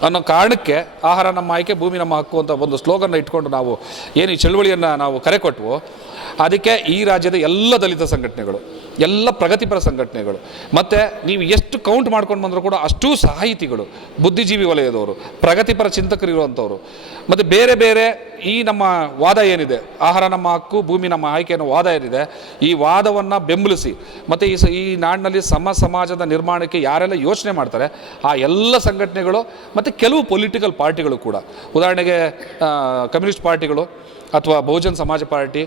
ಅನ್ನೋ ಕಾರಣಕ್ಕೆ ಆಹಾರ ನಮ್ಮ ಆಯ್ಕೆ, ಭೂಮಿ ನಮ್ಮ ಹಕ್ಕು ಅಂತ ಒಂದು ಸ್ಲೋಗನ್ನ ಇಟ್ಕೊಂಡು ನಾವು ಏನು ಈ ಚಳುವಳಿಯನ್ನು ನಾವು ಕರೆ ಕೊಟ್ವೋ, ಅದಕ್ಕೆ ಈ ರಾಜ್ಯದ ಎಲ್ಲ ದಲಿತ ಸಂಘಟನೆಗಳು ಎಲ್ಲ ಪ್ರಗತಿಪರ ಸಂಘಟನೆಗಳು, ಮತ್ತು ನೀವು ಎಷ್ಟು ಕೌಂಟ್ ಮಾಡ್ಕೊಂಡು ಬಂದರೂ ಕೂಡ ಅಷ್ಟೂ ಸಾಹಿತಿಗಳು, ಬುದ್ಧಿಜೀವಿ ವಲಯದವರು, ಪ್ರಗತಿಪರ ಚಿಂತಕರು ಇರುವಂಥವ್ರು, ಮತ್ತು ಬೇರೆ ಬೇರೆ ಈ ನಮ್ಮ ವಾದ ಏನಿದೆ, ಆಹಾರ ನಮ್ಮ ಹಕ್ಕು ಭೂಮಿ ನಮ್ಮ ಆಯ್ಕೆ ಅನ್ನೋ ವಾದ ಏನಿದೆ, ಈ ವಾದವನ್ನು ಬೆಂಬಲಿಸಿ ಮತ್ತು ಈ ನಾಡಿನಲ್ಲಿ ಸಮಾಜದ ನಿರ್ಮಾಣಕ್ಕೆ ಯಾರೆಲ್ಲ ಯೋಚನೆ ಮಾಡ್ತಾರೆ ಆ ಎಲ್ಲ ಸಂಘಟನೆಗಳು ಮತ್ತು ಕೆಲವು ಪೊಲಿಟಿಕಲ್ ಪಾರ್ಟಿಗಳು ಕೂಡ, ಉದಾಹರಣೆಗೆ ಕಮ್ಯುನಿಸ್ಟ್ ಪಾರ್ಟಿಗಳು ಅಥವಾ ಬಹುಜನ್ ಸಮಾಜ ಪಾರ್ಟಿ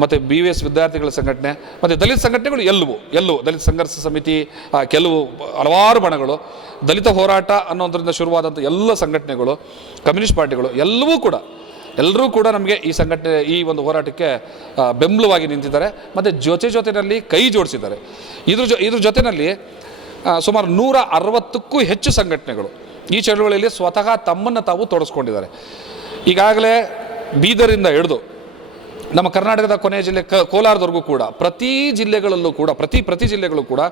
ಮತ್ತು BVS ವಿದ್ಯಾರ್ಥಿಗಳ ಸಂಘಟನೆ ಮತ್ತು ದಲಿತ ಸಂಘಟನೆಗಳು ಎಲ್ಲವೂ ದಲಿತ ಸಂಘರ್ಷ ಸಮಿತಿ, ಕೆಲವು ಹಲವಾರು ಬಣಗಳು, ದಲಿತ ಹೋರಾಟ ಅನ್ನೋದರಿಂದ ಶುರುವಾದಂಥ ಎಲ್ಲ ಸಂಘಟನೆಗಳು, ಕಮ್ಯುನಿಸ್ಟ್ ಪಾರ್ಟಿಗಳು ಎಲ್ಲರೂ ಕೂಡ ನಮಗೆ ಈ ಒಂದು ಹೋರಾಟಕ್ಕೆ ಬೆಂಬಲವಾಗಿ ನಿಂತಿದ್ದಾರೆ ಮತ್ತು ಜೊತೆಯಲ್ಲಿ ಕೈ ಜೋಡಿಸಿದ್ದಾರೆ. ಇದ್ರ ಜೊತೆಯಲ್ಲಿ ಸುಮಾರು 160ಕ್ಕೂ ಹೆಚ್ಚು ಸಂಘಟನೆಗಳು ಈ ಚಳವಳಿಯಲ್ಲಿ ಸ್ವತಃ ತಮ್ಮನ್ನು ತಾವು ತೊಡಗಿಸ್ಕೊಂಡಿದ್ದಾರೆ. ಈಗಾಗಲೇ ಬೀದರಿಂದ ಹಿಡಿದು ನಮ್ಮ ಕರ್ನಾಟಕದ ಕೊನೆಯ ಜಿಲ್ಲೆ ಕೋಲಾರದವರೆಗೂ ಕೂಡ ಪ್ರತಿ ಜಿಲ್ಲೆಗಳಲ್ಲೂ ಕೂಡ ಪ್ರತಿ ಜಿಲ್ಲೆಗಳು ಕೂಡ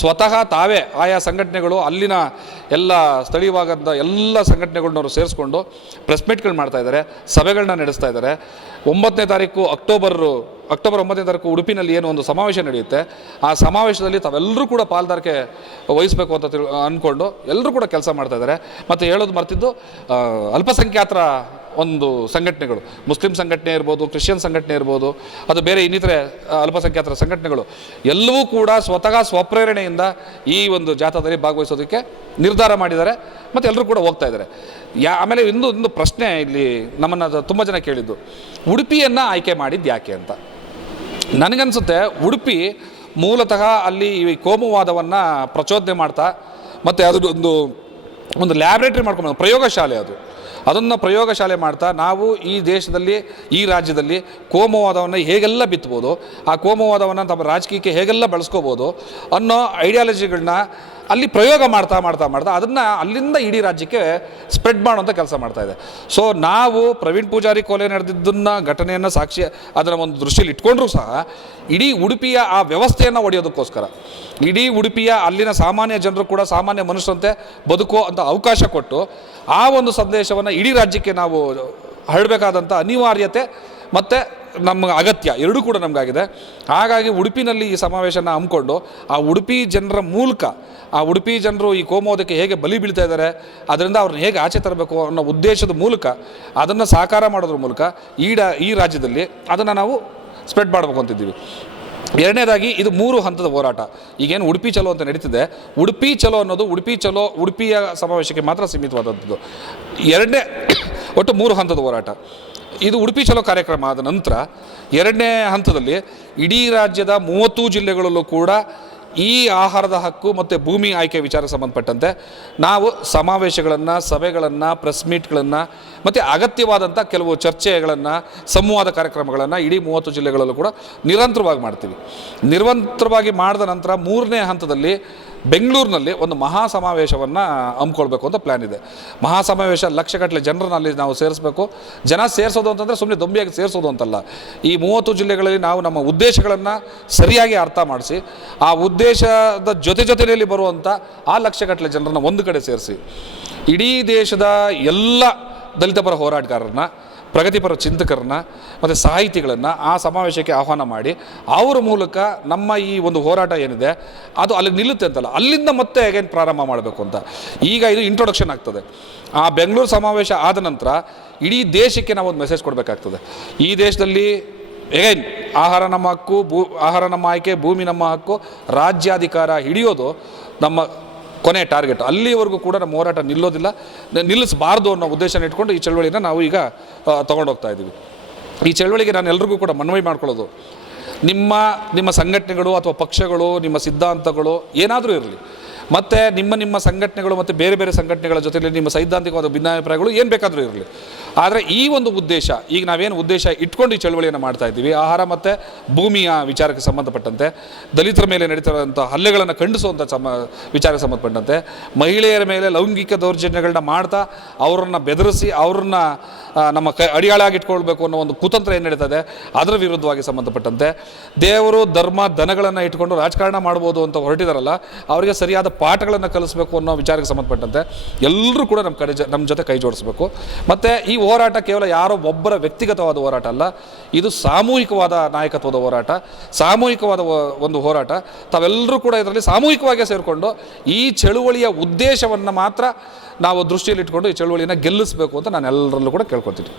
ಸ್ವತಃ ತಾವೇ ಆಯಾ ಸಂಘಟನೆಗಳು ಅಲ್ಲಿನ ಎಲ್ಲ ಸ್ಥಳೀಯವಾದಂಥ ಎಲ್ಲ ಸಂಘಟನೆಗಳನ್ನವರು ಸೇರಿಸ್ಕೊಂಡು ಪ್ರೆಸ್ ಮೀಟ್ಗಳು ಮಾಡ್ತಾಯಿದ್ದಾರೆ, ಸಭೆಗಳನ್ನ ನಡೆಸ್ತಾ ಇದ್ದಾರೆ. 9ನೇ ತಾರೀಕು ಅಕ್ಟೋಬರ್ 9ನೇ ತಾರೀಕು ಉಡುಪಿನಲ್ಲಿ ಏನು ಒಂದು ಸಮಾವೇಶ ನಡೆಯುತ್ತೆ, ಆ ಸಮಾವೇಶದಲ್ಲಿ ತಾವೆಲ್ಲರೂ ಕೂಡ ಪಾಲ್ದಾರಿಕೆ ವಹಿಸಬೇಕು ಅಂತ ಅಂದ್ಕೊಂಡು ಎಲ್ಲರೂ ಕೂಡ ಕೆಲಸ ಮಾಡ್ತಾಯಿದ್ದಾರೆ. ಮತ್ತು ಹೇಳೋದು ಮರ್ತಿದ್ದು, ಅಲ್ಪಸಂಖ್ಯಾತರ ಒಂದು ಸಂಘಟನೆಗಳು, ಮುಸ್ಲಿಂ ಸಂಘಟನೆ ಇರ್ಬೋದು, ಕ್ರಿಶ್ಚಿಯನ್ ಸಂಘಟನೆ ಇರ್ಬೋದು, ಅದು ಬೇರೆ ಇನ್ನಿತರೆ ಅಲ್ಪಸಂಖ್ಯಾತರ ಸಂಘಟನೆಗಳು ಎಲ್ಲವೂ ಕೂಡ ಸ್ವತಃ ಸ್ವಪ್ರೇರಣೆಯಿಂದ ಈ ಒಂದು ಜಾಥಾದಲ್ಲಿ ಭಾಗವಹಿಸೋದಕ್ಕೆ ನಿರ್ಧಾರ ಮಾಡಿದ್ದಾರೆ ಮತ್ತು ಎಲ್ಲರೂ ಕೂಡ ಹೋಗ್ತಾ ಇದ್ದಾರೆ. ಆಮೇಲೆ ಇನ್ನೊಂದು ಪ್ರಶ್ನೆ ಇಲ್ಲಿ ನಮ್ಮನ್ನು ತುಂಬ ಜನ ಕೇಳಿದ್ದು, ಉಡುಪಿಯನ್ನು ಆಯ್ಕೆ ಮಾಡಿದ್ದು ಯಾಕೆ ಅಂತ. ನನಗನ್ಸುತ್ತೆ ಉಡುಪಿ ಮೂಲತಃ ಅಲ್ಲಿ ಈ ಕೋಮುವಾದವನ್ನು ಪ್ರಚೋದನೆ ಮಾಡ್ತಾ ಮತ್ತು ಅದು ಒಂದು ಲ್ಯಾಬ್ರೇಟ್ರಿ ಮಾಡ್ಕೊಂಡು ಪ್ರಯೋಗಶಾಲೆ ಅದನ್ನು ಪ್ರಯೋಗಶಾಲೆ ಮಾಡ್ತಾ ನಾವು ಈ ದೇಶದಲ್ಲಿ ಈ ರಾಜ್ಯದಲ್ಲಿ ಕೋಮುವಾದವನ್ನು ಹೇಗೆಲ್ಲ ಬಿತ್ತಬೋದು, ಆ ಕೋಮುವಾದವನ್ನು ತಮ್ಮ ರಾಜಕೀಯಕ್ಕೆ ಹೇಗೆಲ್ಲ ಬಳಸ್ಕೋಬೋದು ಅನ್ನೋ ಐಡಿಯಾಲಜಿಗಳನ್ನ ಅಲ್ಲಿ ಪ್ರಯೋಗ ಮಾಡ್ತಾ ಅದನ್ನು ಅಲ್ಲಿಂದ ಇಡೀ ರಾಜ್ಯಕ್ಕೆ ಸ್ಪ್ರೆಡ್ ಮಾಡುವಂಥ ಕೆಲಸ ಮಾಡ್ತಾಯಿದೆ. ಸೊ ನಾವು ಪ್ರವೀಣ್ ಪೂಜಾರಿ ಕೊಲೆ ನಡೆದಿದ್ದನ್ನು ಘಟನೆಯನ್ನು ಸಾಕ್ಷಿ ಅದನ್ನು ಒಂದು ದೃಷ್ಟಿಯಲ್ಲಿ ಇಟ್ಕೊಂಡ್ರೂ ಸಹ ಇಡೀ ಉಡುಪಿಯ ಆ ವ್ಯವಸ್ಥೆಯನ್ನು ಒಡೆಯೋದಕ್ಕೋಸ್ಕರ, ಇಡೀ ಉಡುಪಿಯ ಅಲ್ಲಿನ ಸಾಮಾನ್ಯ ಜನರು ಕೂಡ ಸಾಮಾನ್ಯ ಮನುಷ್ಯರಂತೆ ಬದುಕೋ ಅಂತ ಅವಕಾಶ ಕೊಟ್ಟು ಆ ಒಂದು ಸಂದೇಶವನ್ನು ಇಡೀ ರಾಜ್ಯಕ್ಕೆ ನಾವು ಹರಡಬೇಕಾದಂಥ ಅನಿವಾರ್ಯತೆ ಮತ್ತು ನಮ್ಮ ಅಗತ್ಯ ಎರಡೂ ಕೂಡ ನಮಗಾಗಿದೆ. ಹಾಗಾಗಿ ಉಡುಪಿನಲ್ಲಿ ಈ ಸಮಾವೇಶನ ಹಮ್ಮಿಕೊಂಡು ಆ ಉಡುಪಿ ಜನರ ಮೂಲಕ, ಆ ಉಡುಪಿ ಜನರು ಈ ಕೋಮುವಾದಕ್ಕೆ ಹೇಗೆ ಬಲಿ ಬೀಳ್ತಾ ಇದ್ದಾರೆ, ಅದರಿಂದ ಅವ್ರನ್ನ ಹೇಗೆ ಆಚೆ ತರಬೇಕು ಅನ್ನೋ ಉದ್ದೇಶದ ಮೂಲಕ ಅದನ್ನು ಸಾಕಾರ ಮಾಡೋದ್ರ ಮೂಲಕ ಈ ರಾಜ್ಯದಲ್ಲಿ ಅದನ್ನು ನಾವು ಸ್ಪ್ರೆಡ್ ಮಾಡಬೇಕು ಅಂತಿದ್ದೀವಿ. ಎರಡನೇದಾಗಿ ಇದು 3 ಹಂತದ ಹೋರಾಟ. ಈಗೇನು ಉಡುಪಿ ಚಲೋ ಅಂತ ನಡೀತಿದೆ, ಉಡುಪಿ ಚಲೋ ಅನ್ನೋದು ಉಡುಪಿಯ ಸಮಾವೇಶಕ್ಕೆ ಮಾತ್ರ ಸೀಮಿತವಾದದ್ದು. ಒಟ್ಟು 3 ಹಂತದ ಹೋರಾಟ. ಇದು ಉಡುಪಿ ಚಲೋ ಕಾರ್ಯಕ್ರಮ ಆದ ನಂತರ 2ನೇ ಹಂತದಲ್ಲಿ ಇಡೀ ರಾಜ್ಯದ 30 ಜಿಲ್ಲೆಗಳಲ್ಲೂ ಕೂಡ ಈ ಆಹಾರದ ಹಕ್ಕು ಮತ್ತು ಭೂಮಿ ಆಯ್ಕೆ ವಿಚಾರಕ್ಕೆ ಸಂಬಂಧಪಟ್ಟಂತೆ ನಾವು ಸಮಾವೇಶಗಳನ್ನು, ಸಭೆಗಳನ್ನು, ಪ್ರೆಸ್ ಮೀಟ್ಗಳನ್ನು ಮತ್ತು ಅಗತ್ಯವಾದಂಥ ಕೆಲವು ಚರ್ಚೆಗಳನ್ನು, ಸಂವಾದ ಕಾರ್ಯಕ್ರಮಗಳನ್ನು ಇಡೀ 30 ಜಿಲ್ಲೆಗಳಲ್ಲೂ ಕೂಡ ನಿರಂತರವಾಗಿ ಮಾಡ್ತೀವಿ. ನಿರಂತರವಾಗಿ ಮಾಡಿದ ನಂತರ 3ನೇ ಹಂತದಲ್ಲಿ ಬೆಂಗಳೂರಿನಲ್ಲಿ ಒಂದು ಮಹಾ ಸಮಾವೇಶವನ್ನು ಹಮ್ಮಿಕೊಳ್ಬೇಕು ಅಂತ ಪ್ಲ್ಯಾನ್ ಇದೆ. ಮಹಾ ಸಮಾವೇಶ ಲಕ್ಷಗಟ್ಟಲೆ ಜನರನ್ನಲ್ಲಿ ನಾವು ಸೇರಿಸಬೇಕು. ಜನ ಸೇರಿಸೋದು ಅಂತಂದರೆ ಸುಮ್ಮನೆ ದೊಂಬಿಯಾಗಿ ಸೇರಿಸೋದು ಅಂತಲ್ಲ. ಈ 30 ಜಿಲ್ಲೆಗಳಲ್ಲಿ ನಾವು ನಮ್ಮ ಉದ್ದೇಶಗಳನ್ನು ಸರಿಯಾಗಿ ಅರ್ಥ ಮಾಡಿಸಿ ಆ ಉದ್ದೇಶದ ಜೊತೆಯಲ್ಲಿ ಬರುವಂಥ ಆ ಲಕ್ಷಗಟ್ಟಲೆ ಜನರನ್ನು ಒಂದು ಕಡೆ ಸೇರಿಸಿ ಇಡೀ ದೇಶದ ಎಲ್ಲ ದಲಿತ ಪರ ಹೋರಾಟಗಾರರನ್ನ, ಪ್ರಗತಿಪರ ಚಿಂತಕರನ್ನ ಮತ್ತು ಸಾಹಿತಿಗಳನ್ನು ಆ ಸಮಾವೇಶಕ್ಕೆ ಆಹ್ವಾನ ಮಾಡಿ ಅವರ ಮೂಲಕ ನಮ್ಮ ಈ ಒಂದು ಹೋರಾಟ ಏನಿದೆ ಅದು ಅಲ್ಲಿ ನಿಲ್ಲುತ್ತೆ ಅಂತಲ್ಲ, ಅಲ್ಲಿಂದ ಮತ್ತೆ ಅಗೇನ್ ಪ್ರಾರಂಭ ಮಾಡಬೇಕು ಅಂತ. ಈಗ ಇದು ಇಂಟ್ರೊಡಕ್ಷನ್ ಆಗ್ತದೆ. ಆ ಬೆಂಗಳೂರು ಸಮಾವೇಶ ಆದ ನಂತರ ಇಡೀ ದೇಶಕ್ಕೆ ನಾವು ಒಂದು ಮೆಸೇಜ್ ಕೊಡಬೇಕಾಗ್ತದೆ. ಈ ದೇಶದಲ್ಲಿ ಅಗೇನ್ ಆಹಾರ ನಮ್ಮ ಹಕ್ಕು, ಆಹಾರ ನಮ್ಮ ಆಯ್ಕೆ, ಭೂಮಿ ನಮ್ಮ ಹಕ್ಕು, ರಾಜ್ಯಾಧಿಕಾರ ಹಿಡಿಯೋದು ನಮ್ಮ ಕೊನೆ ಟಾರ್ಗೆಟ್. ಅಲ್ಲಿವರೆಗೂ ಕೂಡ ನಮ್ಮ ಹೋರಾಟ ನಿಲ್ಲಿಸಬಾರ್ದು ಅನ್ನೋ ಉದ್ದೇಶನ ಇಟ್ಕೊಂಡು ಈ ಚಳವಳಿನ ನಾವು ಈಗ ತೊಗೊಂಡೋಗ್ತಾ ಇದ್ದೀವಿ. ಈ ಚಳವಳಿಗೆ ನಾನು ಎಲ್ರಿಗೂ ಕೂಡ ಮನವಿ ಮಾಡ್ಕೊಳ್ಳೋದು, ನಿಮ್ಮ ಸಂಘಟನೆಗಳು ಅಥವಾ ಪಕ್ಷಗಳು, ನಿಮ್ಮ ಸಿದ್ಧಾಂತಗಳು ಏನಾದರೂ ಇರಲಿ, ಮತ್ತು ನಿಮ್ಮ ಸಂಘಟನೆಗಳು ಮತ್ತು ಬೇರೆ ಸಂಘಟನೆಗಳ ಜೊತೆಯಲ್ಲಿ ನಿಮ್ಮ ಸೈದ್ಧಾಂತಿಕವಾದ ಭಿನ್ನಾಭಿಪ್ರಾಯಗಳು ಏನು ಬೇಕಾದರೂ ಇರಲಿ. ಆದರೆ ಈ ಒಂದು ಉದ್ದೇಶ, ಈಗ ನಾವೇನು ಉದ್ದೇಶ ಇಟ್ಕೊಂಡು ಈ ಚಳವಳಿಯನ್ನು ಮಾಡ್ತಾ ಇದ್ದೀವಿ, ಆಹಾರ ಮತ್ತು ಭೂಮಿಯ ವಿಚಾರಕ್ಕೆ ಸಂಬಂಧಪಟ್ಟಂತೆ, ದಲಿತರ ಮೇಲೆ ನಡೀತಿರುವಂಥ ಹಲ್ಲೆಗಳನ್ನು ಖಂಡಿಸುವಂಥ ವಿಚಾರಕ್ಕೆ ಸಂಬಂಧಪಟ್ಟಂತೆ, ಮಹಿಳೆಯರ ಮೇಲೆ ಲೈಂಗಿಕ ದೌರ್ಜನ್ಯಗಳನ್ನ ಮಾಡ್ತಾ ಅವರನ್ನು ಬೆದರಿಸಿ ಅವ್ರನ್ನ ನಮ್ಮ ಅಡಿಯಾಳಾಗಿಟ್ಕೊಳ್ಬೇಕು ಅನ್ನೋ ಒಂದು ಕುತಂತ್ರ ಏನು ನಡೀತದೆ ಅದರ ವಿರುದ್ಧವಾಗಿ ಸಂಬಂಧಪಟ್ಟಂತೆ, ದೇವರು ಧರ್ಮ ದನಗಳನ್ನು ಇಟ್ಕೊಂಡು ರಾಜಕಾರಣ ಮಾಡ್ಬೋದು ಅಂತ ಹೊರಟಿದಾರಲ್ಲ ಅವರಿಗೆ ಸರಿಯಾದ ಪಾಠಗಳನ್ನು ಕಲಿಸ್ಬೇಕು ಅನ್ನೋ ವಿಚಾರಕ್ಕೆ ಸಂಬಂಧಪಟ್ಟಂತೆ ಎಲ್ಲರೂ ಕೂಡ ನಮ್ಮ ಜೊತೆ ಕೈ ಜೋಡಿಸ್ಬೇಕು. ಮತ್ತು ಈ ಹೋರಾಟ ಕೇವಲ ಯಾರೋ ಒಬ್ಬರ ವ್ಯಕ್ತಿಗತವಾದ ಹೋರಾಟ ಅಲ್ಲ, ಇದು ಸಾಮೂಹಿಕವಾದ ನಾಯಕತ್ವದ ಹೋರಾಟ, ಸಾಮೂಹಿಕವಾದ ಒಂದು ಹೋರಾಟ. ತಾವೆಲ್ಲರೂ ಕೂಡ ಇದರಲ್ಲಿ ಸಾಮೂಹಿಕವಾಗಿ ಸೇರಿಕೊಂಡು ಈ ಚಳುವಳಿಯ ಉದ್ದೇಶವನ್ನು ಮಾತ್ರ ನಾವು ದೃಷ್ಟಿಯಲ್ಲಿಟ್ಕೊಂಡು ಈ ಚಳುವಳಿಯನ್ನು ಗೆಲ್ಲಿಸಬೇಕು ಅಂತ ನಾನು ಎಲ್ಲರಲ್ಲೂ ಕೂಡ ಕೇಳ್ಕೊತೀನಿ.